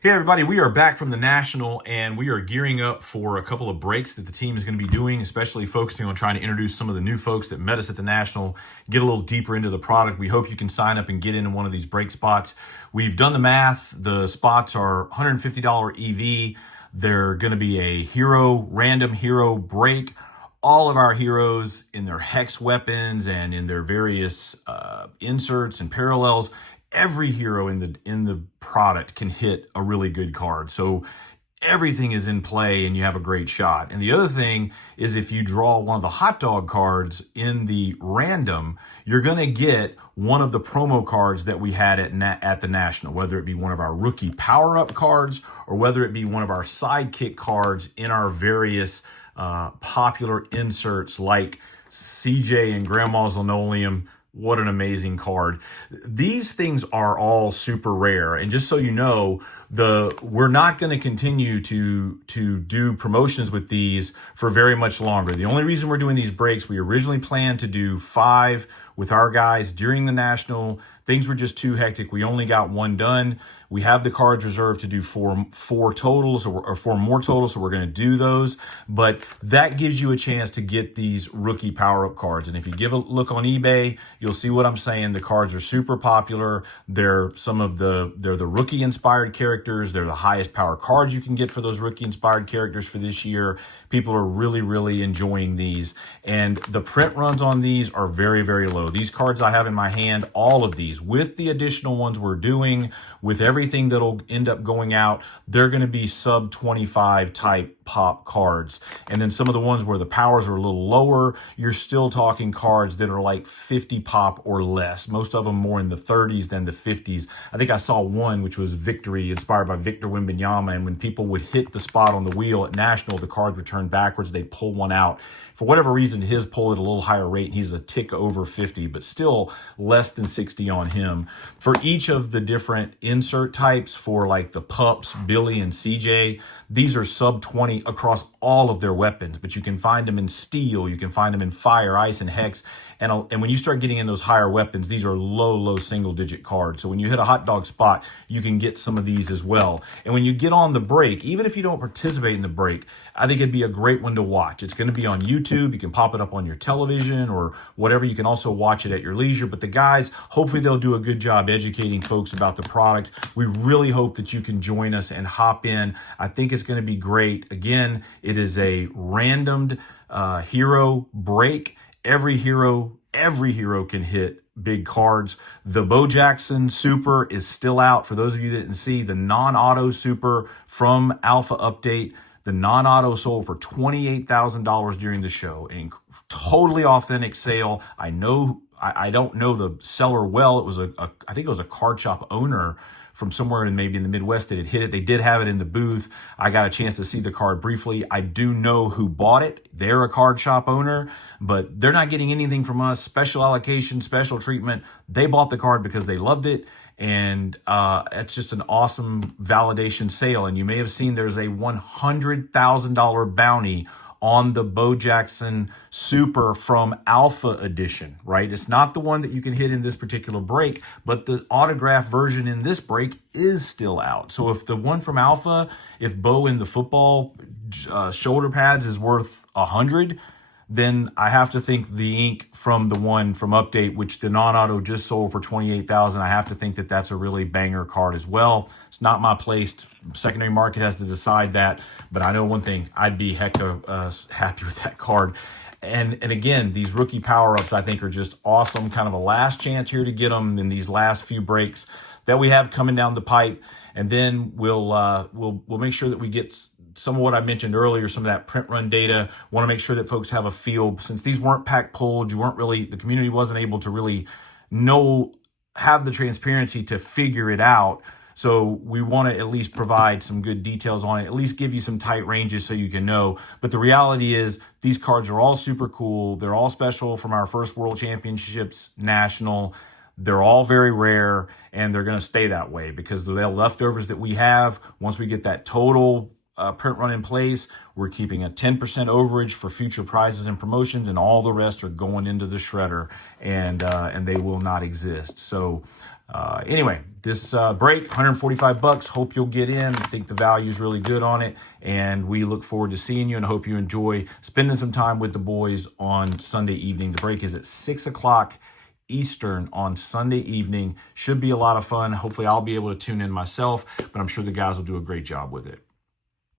Hey everybody, we are back from the National and we are gearing up for a couple of breaks that the team is going to be doing, especially focusing on trying to introduce some of the new folks that met us at the National, get a little deeper into the product. We hope you can sign up and get into one of these break spots. We've done the math. The spots are $150 EV. They're going to be a random hero break. All of our heroes in their hex weapons and in their various inserts and parallels, every hero in the product can hit a really good card. So everything is in play and you have a great shot. And the other thing is, if you draw one of the hot dog cards in the random, you're going to get one of the promo cards that we had at the National, whether it be one of our rookie power-up cards or whether it be one of our sidekick cards in our various popular inserts like CJ and Grandma's Linoleum. What an amazing card. These things are all super rare. And just so you know, we're not going to continue to do promotions with these for very much longer. The only reason we're doing these breaks, we originally planned to do 5 with our guys during the National. Things were just too hectic. We only got 1 done. We have the cards reserved to do four totals or 4 more totals, so we're going to do those. But that gives you a chance to get these rookie power-up cards. And if you give a look on eBay, you'll see what I'm saying. The cards are super popular. They're the rookie-inspired characters. They're the highest power cards you can get for those rookie-inspired characters for this year. People are really, really enjoying these. And the print runs on these are very, very low. These cards I have in my hand, all of these, with the additional ones we're doing, with everything that'll end up going out, they're going to be sub 25 type pop cards. And then some of the ones where the powers are a little lower, you're still talking cards that are like 50 pop or less. Most of them more in the 30s than the 50s. I think I saw one which was Victory, inspired by Victor Wembanyama, and when people would hit the spot on the wheel at National, the cards would turn backwards. They'd pull one out. For whatever reason, his pulled at a little higher rate. He's a tick over 50, but still less than 60 on him. For each of the different insert types, for like the pups, Billy and CJ, these are sub 20 across all of their weapons, but you can find them in steel, you can find them in fire, ice, and hex. And when you start getting in those higher weapons, these are low single digit cards. So when you hit a hot dog spot, you can get some of these as well. And when you get on the break, even if you don't participate in the break, I think it'd be a great one to watch. It's going to be on YouTube. You can pop it up on your television or whatever. You can also watch it at your leisure. But the guys, hopefully they'll do a good job educating folks about the product. We really hope that you can join us and hop in. I think it's going to be great. Again, it is a randomed hero break. Every hero can hit big cards. The Bo Jackson Super is still out. For those of you that didn't see, the non-auto Super from Alpha Update, the non-auto sold for $28,000 during the show. A totally authentic sale. I don't know the seller well. It was I think it was a card shop owner from somewhere maybe in the Midwest that had hit it. They did have it in the booth. I got a chance to see the card briefly. I do know who bought it. They're a card shop owner, but they're not getting anything from us. Special allocation, special treatment. They bought the card because they loved it. And it's just an awesome validation sale. And you may have seen there's a $100,000 bounty on the Bo Jackson Super from Alpha Edition, right? It's not the one that you can hit in this particular break, but the autograph version in this break is still out. So if the one from Alpha, if Bo in the football shoulder pads is worth 100, then I have to think the ink from the one from Update, which the non-auto just sold for $28,000, I have to think that that's a really banger card as well. It's not my place. Secondary market has to decide that. But I know one thing, I'd be hecka happy with that card. And again, these rookie power-ups I think are just awesome. Kind of a last chance here to get them in these last few breaks that we have coming down the pipe. And then we'll make sure that we get some of what I mentioned earlier, some of that print run data. Want to make sure that folks have a feel. Since these weren't pack pulled, the community wasn't able to really have the transparency to figure it out. So we want to at least provide some good details on it, at least give you some tight ranges so you can know. But the reality is these cards are all super cool. They're all special from our first World Championships National. They're all very rare, and they're going to stay that way because the leftovers that we have, once we get that total print run in place. We're keeping a 10% overage for future prizes and promotions, and all the rest are going into the shredder, and they will not exist. So anyway, this break, $145. Hope you'll get in. I think the value is really good on it, and we look forward to seeing you, and hope you enjoy spending some time with the boys on Sunday evening. The break is at 6 o'clock Eastern on Sunday evening. Should be a lot of fun. Hopefully I'll be able to tune in myself, but I'm sure the guys will do a great job with it.